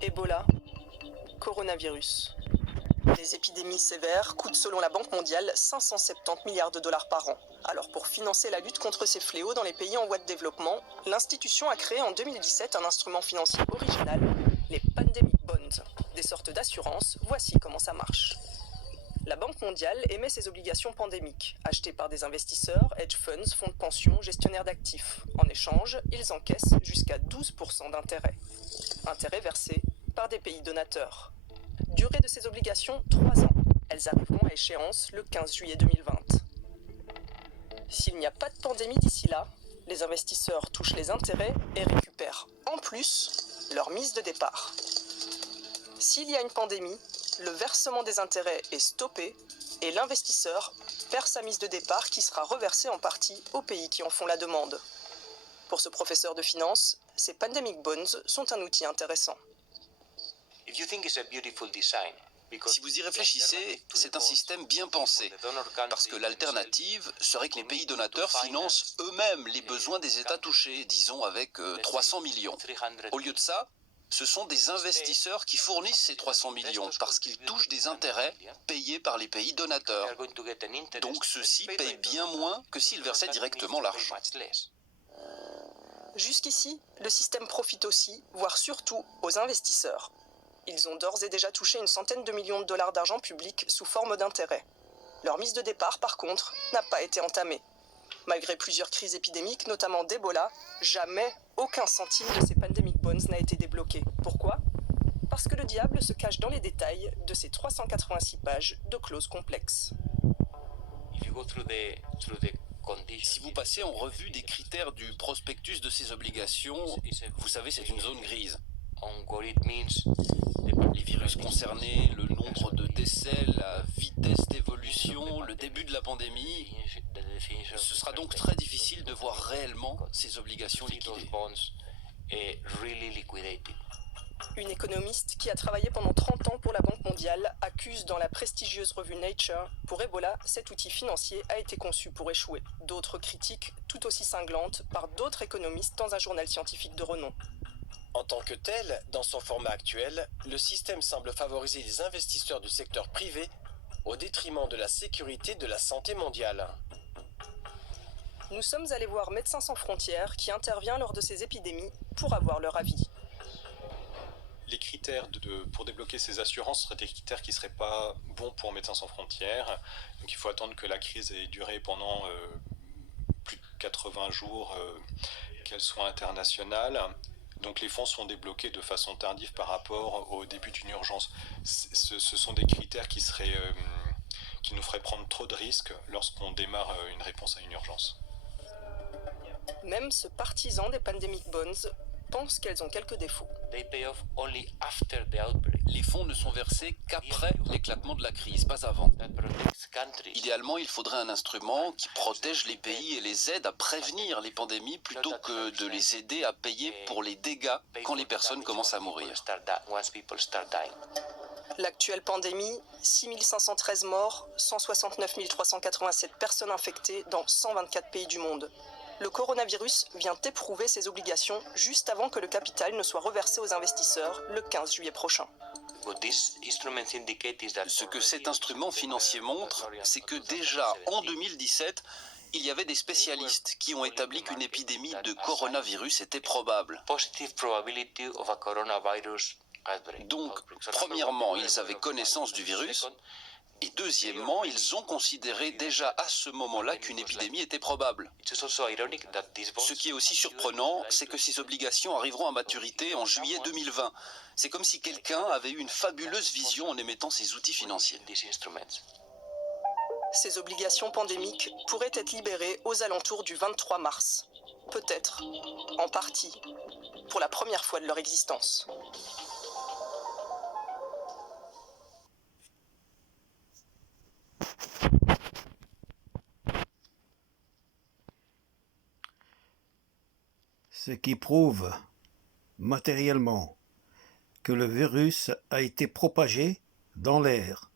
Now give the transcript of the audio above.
Ebola, coronavirus. Les épidémies sévères coûtent selon la Banque mondiale 570 milliards de dollars par an. Alors pour financer la lutte contre ces fléaux dans les pays en voie de développement, l'institution a créé en 2017 un instrument financier original, les Pandemic Bonds. Des sortes d'assurances, voici comment ça marche. La Banque mondiale émet ses obligations pandémiques, achetées par des investisseurs, hedge funds, fonds de pension, gestionnaires d'actifs. En échange, ils encaissent jusqu'à 12% d'intérêt. Intérêt versé par des pays donateurs. Durée de ces obligations, 3 ans. Elles arriveront à échéance le 15 juillet 2020. S'il n'y a pas de pandémie d'ici là, les investisseurs touchent les intérêts et récupèrent en plus leur mise de départ. S'il y a une pandémie, le versement des intérêts est stoppé et l'investisseur perd sa mise de départ qui sera reversée en partie aux pays qui en font la demande. Pour ce professeur de finance, ces pandemic bonds sont un outil intéressant. Si vous y réfléchissez, c'est un système bien pensé, parce que l'alternative serait que les pays donateurs financent eux-mêmes les besoins des États touchés, disons avec 300 millions. Au lieu de ça, ce sont des investisseurs qui fournissent ces 300 millions, parce qu'ils touchent des intérêts payés par les pays donateurs. Donc ceux-ci payent bien moins que s'ils versaient directement l'argent. Jusqu'ici, le système profite aussi, voire surtout, aux investisseurs. Ils ont d'ores et déjà touché une centaine de millions de dollars d'argent public sous forme d'intérêts. Leur mise de départ, par contre, n'a pas été entamée. Malgré plusieurs crises épidémiques, notamment d'Ebola, jamais aucun centime de ces pandemic bonds n'a été débloqué. Pourquoi ? Parce que le diable se cache dans les détails de ces 386 pages de clauses complexes. Si vous passez en revue des critères du prospectus de ces obligations, vous savez, c'est une zone grise. Les virus concernés, le nombre de décès, la vitesse d'évolution, le début de la pandémie. Ce sera donc très difficile de voir réellement ces obligations liquidées. Une économiste qui a travaillé pendant 30 ans pour la Banque mondiale accuse dans la prestigieuse revue Nature, pour Ebola, cet outil financier a été conçu pour échouer. D'autres critiques, tout aussi cinglantes, par d'autres économistes dans un journal scientifique de renom. En tant que tel, dans son format actuel, le système semble favoriser les investisseurs du secteur privé au détriment de la sécurité de la santé mondiale. Nous sommes allés voir Médecins sans frontières qui intervient lors de ces épidémies pour avoir leur avis. Les critères pour débloquer ces assurances seraient des critères qui ne seraient pas bons pour Médecins sans frontières. Donc il faut attendre que la crise ait duré pendant plus de 80 jours, qu'elle soit internationale. Donc les fonds sont débloqués de façon tardive par rapport au début d'une urgence. Ce sont des critères qui nous feraient prendre trop de risques lorsqu'on démarre une réponse à une urgence. Même ce partisan des pandemic bonds pense qu'elles ont quelques défauts. Les fonds ne sont versés qu'après l'éclatement de la crise, pas avant. Idéalement, il faudrait un instrument qui protège les pays et les aide à prévenir les pandémies plutôt que de les aider à payer pour les dégâts quand les personnes commencent à mourir. L'actuelle pandémie, 6 513 morts, 169 387 personnes infectées dans 124 pays du monde. Le coronavirus vient éprouver ses obligations juste avant que le capital ne soit reversé aux investisseurs le 15 juillet prochain. Ce que cet instrument financier montre, c'est que déjà en 2017, il y avait des spécialistes qui ont établi qu'une épidémie de coronavirus était probable. Donc, premièrement, ils avaient connaissance du virus, et deuxièmement, ils ont considéré déjà à ce moment-là qu'une épidémie était probable. Ce qui est aussi surprenant, c'est que ces obligations arriveront à maturité en juillet 2020. C'est comme si quelqu'un avait eu une fabuleuse vision en émettant ces outils financiers. Ces obligations pandémiques pourraient être libérées aux alentours du 23 mars. Peut-être, en partie, pour la première fois de leur existence. Ce qui prouve matériellement que le virus a été propagé dans l'air.